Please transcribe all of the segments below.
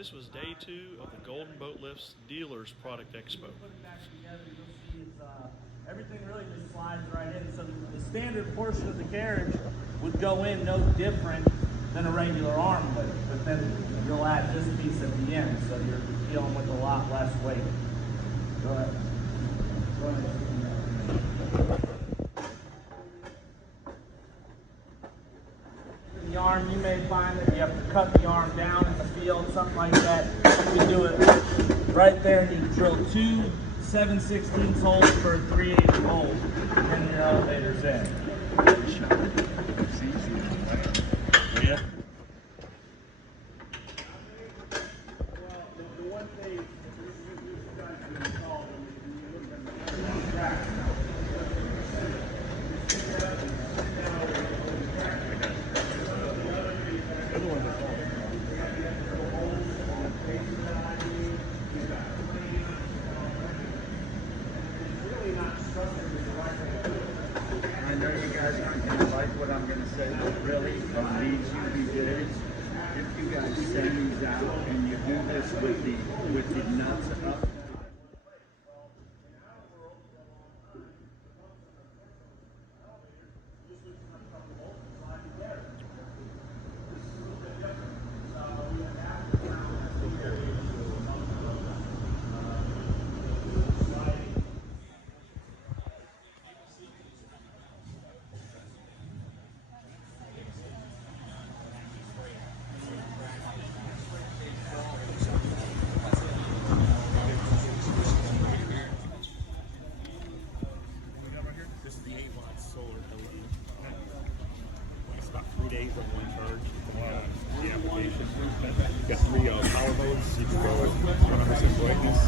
This was day 2 of the Golden Boat Lifts Dealers Product Expo. Everything really just slides right in. So the standard portion of the carriage would go in no different than a regular arm would, but then you'll add this piece at the end, so you're dealing with a lot less weight. Go ahead. Go ahead. The arm, you may find that you have to cut the arm down in the field, something like that. You do it right there, and you drill 2 7/16 holes for a 3/8 hole, and then your elevator's in. Yeah. Well, the one thing you guys can install when you look at the track. I know you guys aren't going to like what I'm going to say, but really, what needs you to be good is if you guys send these out and you do this with the nuts up. This is the 8-watt solar LED. It's about 3 days on one charge. The application. You've got 3 power modes. You can go 100% brightness,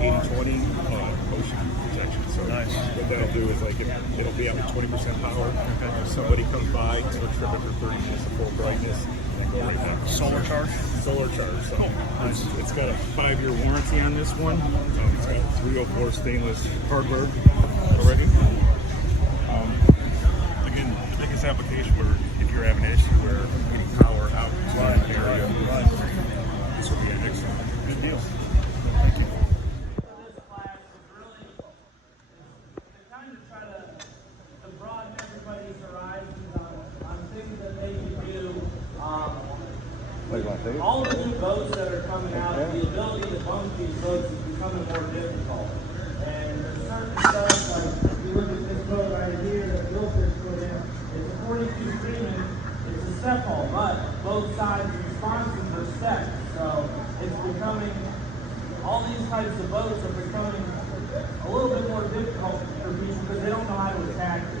80/20 motion protection. So what that'll do is it'll be out with 20% power. If somebody comes by, it'll trip it for 30 minutes of full brightness. And go right back. Solar charge? Solar charge. So it's got a 5-year warranty on this one. It's got 304 stainless hardware already. Again, the biggest application where if you're having an issue where getting power out to an area, this will be an excellent, good deal. Thank you. This class is really to kind of try to broaden everybody's horizons on things that they can do. All the new boats that are coming out, the ability to bunk these boats is becoming more difficult. And there's certain stuff like if you look at this boat right here that Bill just put in, it's a 42 Freeman, it's a step hull, but both sides of the sponsons are stepped. So it's becoming, all these types of boats are becoming a little bit more difficult for people because they don't know how to attack it.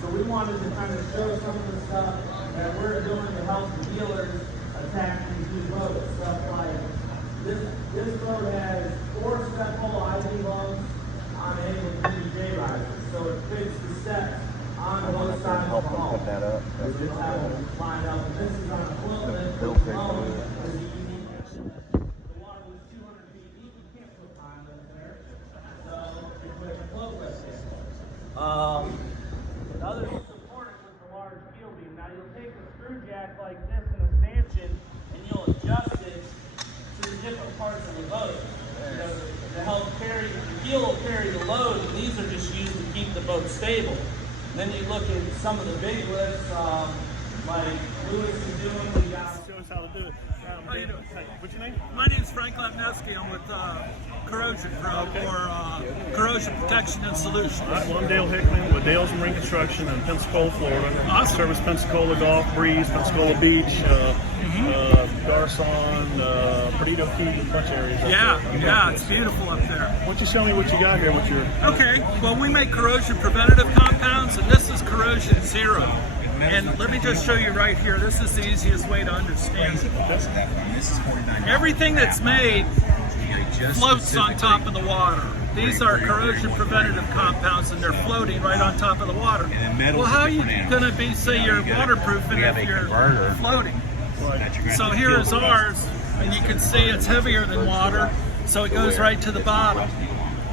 So we wanted to kind of show some of the stuff that we're doing to help the dealers attack these new boats. Stuff like this boat has 4 step hole IV bunks on it with PJ risers. So it fits the steps on both sides of the hull. Put that up. We just have them lined up. And this is on equipment alone as a unique. The water was 200 feet deep. You can't put pine in there. So we put a float lift in. The other is supported with the large keel beam. Now you'll take a screw jack like this and a stanchion and you'll adjust it to the different parts of the boat. To help carry, the keel will carry the load, and these are just used to keep the boat stable. And then you look at some of the big lifts, like Lewis is doing, we got. Show us how to do it. How you doing? What's your name? My name is Frank Lepneski. I'm with Corrosion Pro, or Corrosion Protection and Solutions. All right, well, I'm Dale Hickman with Dale's Marine Construction in Pensacola, Florida. Awesome. Service Pensacola Golf, Breeze, Pensacola Beach, Garcon, Perdido Key, a bunch of areas. Yeah, it's beautiful up there. Why don't you show me what you got here? What your Okay, well, we make corrosion preventative compounds, and this is Corrosion Zero. And let me just show you right here. This is the easiest way to understand it. Everything that's made floats on top of the water. These are corrosion preventative compounds, and they're floating right on top of the water. Well, how are you going to be, say, you're waterproofing if you're floating? So here is ours, and you can see it's heavier than water, so it goes right to the bottom.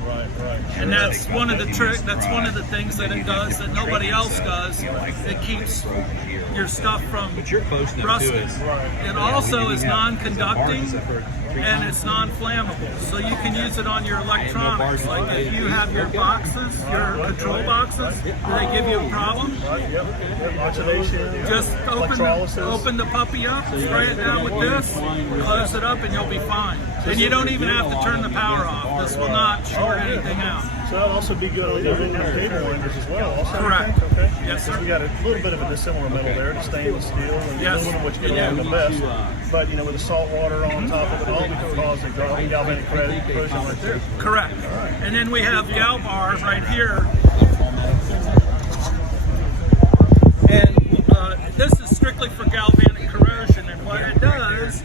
Right, right. And that's one of the that's one of the things that it does that nobody else does. It keeps your stuff from rusting. It also is non-conducting and it's non-flammable, so you can use it on your electronics. Like if you have your boxes, your control boxes, do they give you a problem? Just open the puppy up, spray it down with this, close it up, and you'll be fine. And you don't even have to turn the power off. This will not short anything out. So that'll also be good on the cable winders as well. Also, Correct. Okay. Yes, sir. We got a little bit of a dissimilar metal there, the stainless steel and Yes. aluminum, which get along the best. But with the salt water on top of it, all we can cause a galvanic corrosion right there. Correct. And then we have gal bars right here. And this is strictly for galvanic corrosion. And what it does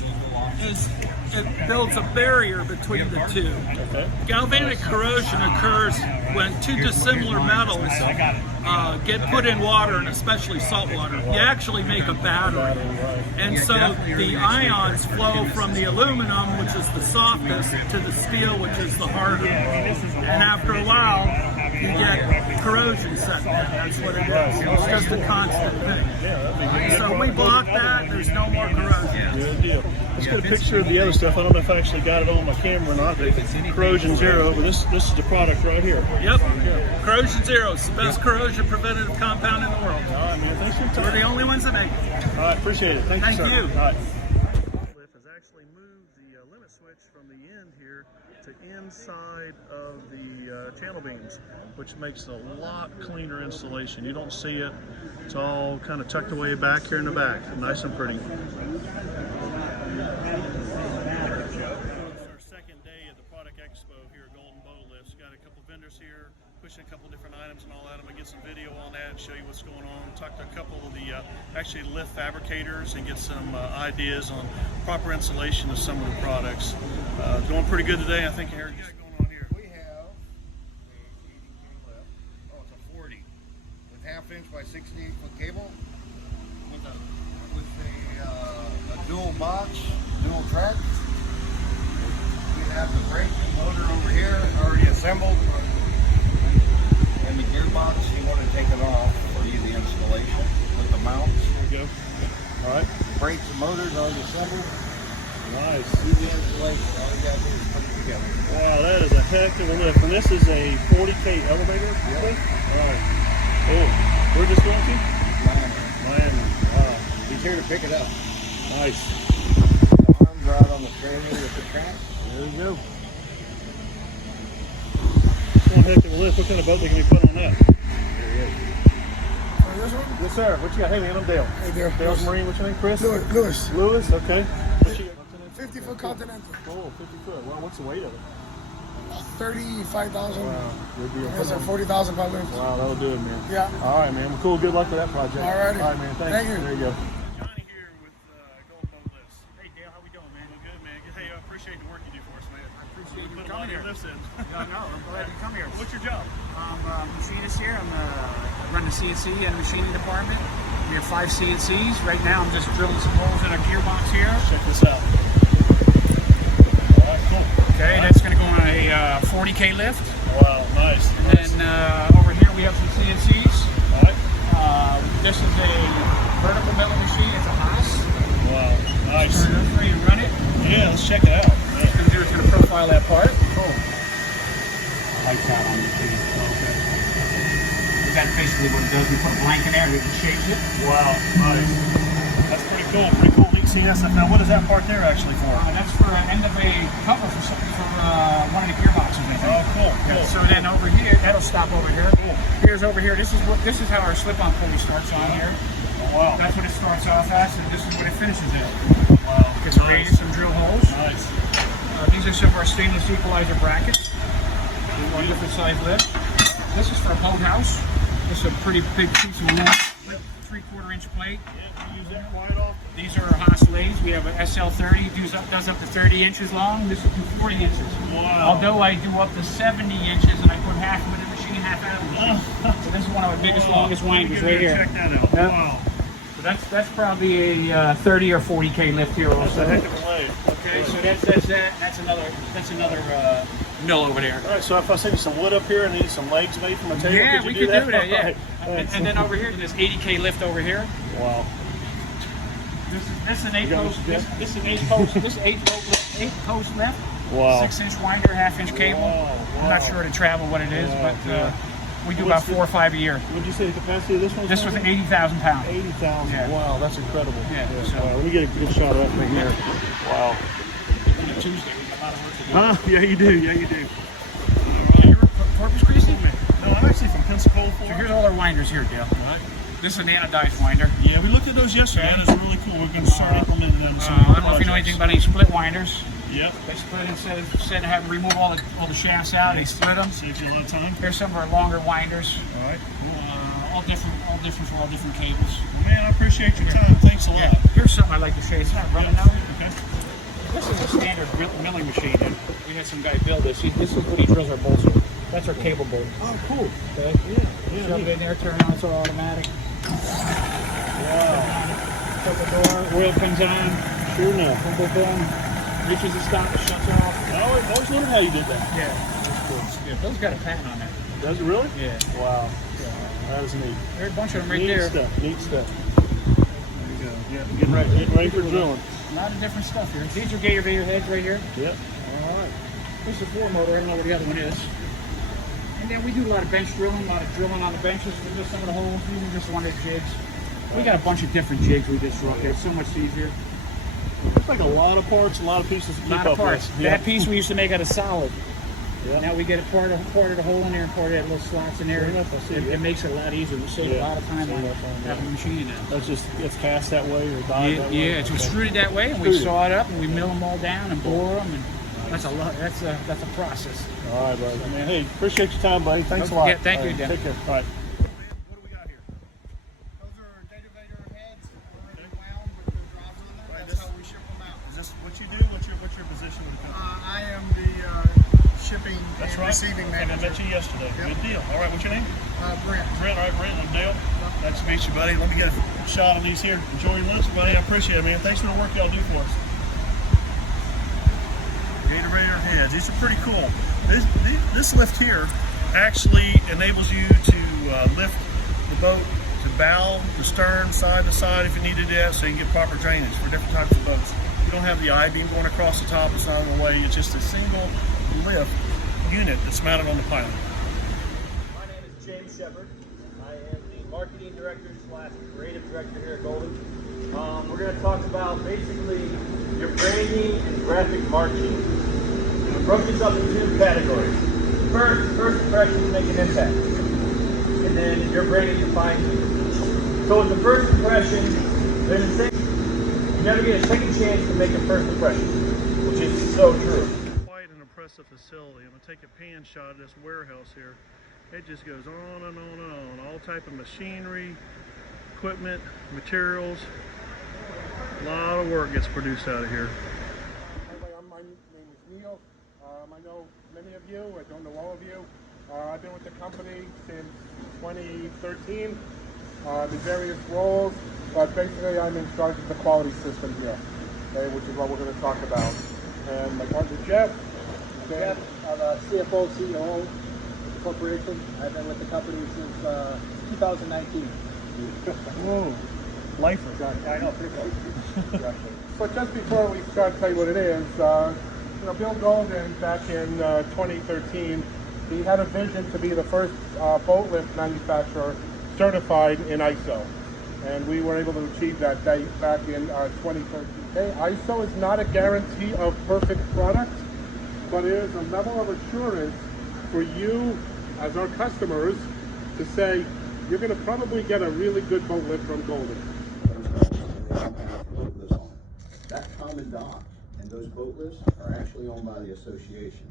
is it builds a barrier between the two. Okay. Galvanic corrosion occurs when two dissimilar metals get put in water, and especially salt water. You actually make a battery. And so the ions flow from the aluminum, which is the softest, to the steel, which is the harder. And after a while, you get corrosion set in. That's what it is. It's just a constant thing. So we block that, there's no more corrosion. Good deal. Let's get a picture of the other stuff. I don't know if I actually got it on my camera or not. Corrosion Zero, but this is the product right here. Yep. Corrosion Zero. It's the best corrosion preventative compound in the world. All right, man. Thanks for your time. We're the only ones that make it. All right, appreciate it. Thank you, sir. you. All right. Lift has actually moved the limit switch from the end here to inside of the channel beams, which makes a lot cleaner installation. You don't see it. It's all kind of tucked away back here in the back. Nice and pretty. Second day of the product expo here at Golden Bow Lifts. Got a couple vendors here pushing a couple different items and all that. I'm gonna get some video on that and show you what's going on. Talk to a couple of the actually lift fabricators and get some ideas on proper installation of some of the products. Going pretty good today. I think you heard what's going on here. We have a 80K lift. Oh, it's a 40 with 1/2 inch by 68-foot cable with a dual box, dual track. We have the brake and motor over here already assembled, and the gearbox. You want to take it off for easy installation with the mounts. There we go. All right. Brakes and motors already assembled. Nice. Easy installation. All you got to do is put it together. Wow, that is a heck of a lift. And this is a 40K elevator? Yep. All right. Cool. Where's this going to? Miami. Wow. He's here to pick it up. Nice. The arms are out on the trailer with the track. There we go. One heck of a lift. What kind of boat they can be put on that? There he is. This one? Yes, sir. What you got? Hey, man, I'm Dale. Hey, Dale. Dale's Marine. What's your name, Chris? Lewis. Lewis, okay. What you got? 50-foot Continental. Cool, 50 foot. Wow, what's the weight of it? 35,000. Wow, good deal. It's a 40,000 pound lift. Wow, that'll do it, man. Yeah. All right, man. Well, cool. Good luck with that project. All righty. All right, man. Thank you. There you go. Johnny here with Golden Bow Lifts. Hey, Dale, how we doing, man? Well, good, man. Hey, I appreciate the work you do for us, man. I appreciate you coming here. Lifts in. No, I'm glad you come here. What's your job? I'm a machinist here. I run the CNC and machining department. We have 5 CNCs. Right now, I'm just drilling some holes in a gearbox here. Check this out. All right, cool. Okay, that's going to go on a 40K lift. Wow, nice. And then over here, we have some CNCs. All right. This is a vertical milling machine. It's a Haas. Wow, nice. Turn it over, you run it. Yeah, let's check it out. What it's going to do is going to profile that part. Cool. Like that on the machine. Okay. That's basically what it does. We put a blank in there, it shapes it. Wow, nice. That's pretty cool. Pretty cool. You can see that stuff. Now, what is that part there actually for? That's for an end of a cover for something for one of the gearboxes, I think. Oh, cool. Cool. So then over here, that'll stop over here. Here's over here. This is how our slip-on pulley starts on here. Wow. That's what it starts off as, and this is what it finishes at. Wow. Gets a radius, some drill holes. Nice. These are some of our stainless equalizer brackets. One different size lift. This is for a boathouse. This is a pretty big piece of wood, 3/4 inch plate. Yeah, you use that quite often. These are our Haas lathes. We have a SL30, does up to 30 inches long. This will do 40 inches. Wow. Although I do up to 70 inches, and I put half of it in the machine, half out of the machine. So this is one of our biggest, longest winders right here. Check that out. Yeah. Wow. So that's probably a 30 or 40K lift here That's a also. heck of a lathe. Okay, so that's another mill over there. All right, so if I send you some wood up here and need some legs made from a table, Yeah, could we you could do that. Yeah, All right. and then over here, this 80K lift over here. Wow. This is an eight got post. what you got? This is an eight post. This is eight post lift. Wow. 6-inch winder, 1/2-inch cable. Wow, I'm not wow. sure to travel what it is, Yeah, but yeah. we do What's about 4 or 5 a year. What'd you say the capacity of this one? This was 80,000 pounds. 80,000. Yeah. Wow, that's incredible. Yeah, so- Wow, let me get a good shot of that thing here. Wow. Tuesday, we got a lot of work to do. Yeah, you do. Yeah, you do. You're Corpus Christi? No, I'm actually from Pensacola, So Florida. here's all our winders here, Dale. This is an anodized winder. Yeah, we looked at those yesterday. That is really cool. We're going to start implementing them. I don't know if you know anything about any split winders. Yep. They split instead of having to remove all the shafts out. They split them. Saves you a lot of time. Here's some of our longer winders. All right. Cool. All different for all different cables. Man, I appreciate your time. Thanks a lot. Yeah. Here's something I'd like to show you. It's not running now. Okay. This is a standard milling machine. And we had some guy build this. This is what he drills our bolts with. That's our cable bolt. Oh, cool. Okay. Yeah. Shove it in there, turn on, it's all automatic. Wow. Shut the door, oil comes on, Sure enough. boom, boom, boom. Reaches the stop, it shuts off. I always wondered how you did that. Yeah. That's cool. Yeah, Bill's got a patent on that. Does it really? Yeah. Wow. That is neat. There's a bunch of them right Neat there. stuff. Neat stuff. There you go. Yeah, getting ready for drilling. A lot of different stuff here. These are gator heads right here. Yep. All right. This is a 4 motor, I don't know what the other one is. And then we do a lot of bench drilling, a lot of drilling on the benches for just some of the holes, even just one of the jigs. We got a bunch of different jigs we just run. It's so much easier. It's like a lot of parts, a lot of pieces to A keep lot up of parts. with. That piece we used to make out of solid. Yeah. Now we get a part of the hole in there and part of that little slots in there. Sure enough, I see, It yeah. makes it a lot easier. We save a Yeah. lot of time Save on a lot of time, having yeah. a machine now. That's just, it's cast that way or died that way. Yeah, it's Okay. extruded that way, and we Extruded. saw it up, and we mill them all down and bore them, and that's a lot. That's a process. All right, brother. Man, hey, appreciate your time, buddy. Thanks a lot. Yeah, thank All you, right, Dan. Take care. All right. What do we got here? Those are datavator heads already wound with the drops on them. Right, That's how we ship them out. Is this what you do? What's your position with the company? I am the shipping That's and right. receiving I manager. met you yesterday. Yep. Good deal. All right, what's your name? Brent. Brent. All right, Brent. I'm Dale. Nice to meet you, buddy. Let me get a shot of these here. Enjoy your lunch, buddy. I appreciate it, man. Thanks for the work y'all do for us. Gator heads. These are pretty cool. This lift here actually enables you to lift the boat to bow, to stern, side to side if you need to do that, so you can get proper drainage for different types of boats. You don't have the I-beam going across the top, it's not in the way, it's just a single lift unit that's mounted on the pilot. My name is James Shepard. I am the marketing director / creative director here at Golden. We're going to talk about basically your branding and graphic marketing. We broke this up into 2 categories. First impressions make an impact, and then your branding defines you. So with the first impression, there's a second. You never get a second chance to make a first impression, which is so true. Quite an impressive facility. I'm going to take a pan shot of this warehouse here. It just goes on and on and on. All type of machinery, equipment, materials. A lot of work gets produced out of here. My name is Neil. I know many of you. I don't know all of you. I've been with the company since 2013 in various roles, but basically I'm in charge of the quality system here, okay, which is what we're going to talk about. And my partner Jeff. Jeff, I'm a CFO, CEO of the corporation. I've been with the company since 2019. Whoa, lifer. I know, pretty close. Exactly. So just before we start, tell you what it is. Bill Golden, back in 2013, he had a vision to be the first boat lift manufacturer certified in ISO, and we were able to achieve that back in 2013. Okay, ISO is not a guarantee of perfect product, but it is a level of assurance for you as our customers to say you're going to probably get a really good boat lift from Golden. That common dock and those boat lifts are actually owned by the association.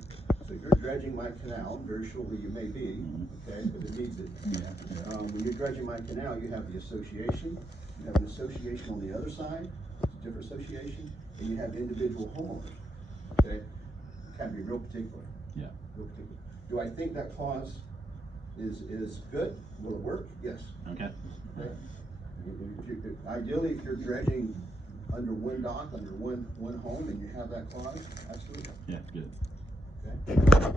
So if you're dredging my canal, very shortly you may be, okay, because it needs it. When you're dredging my canal, you have the association, you have an association on the other side, it's a different association, and you have individual homeowners, okay? You can be real particular. Yeah. Real particular. Do I think that clause is good? Will it work? Yes. Okay. Okay. Ideally, if you're dredging under one dock, under one home, and you have that clause, absolutely. Yeah, good. Okay?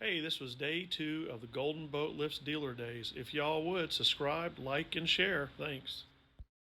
Hey, this was day 2 of the Golden Boat Lifts Dealer Days. If y'all would subscribe, like, and share. Thanks.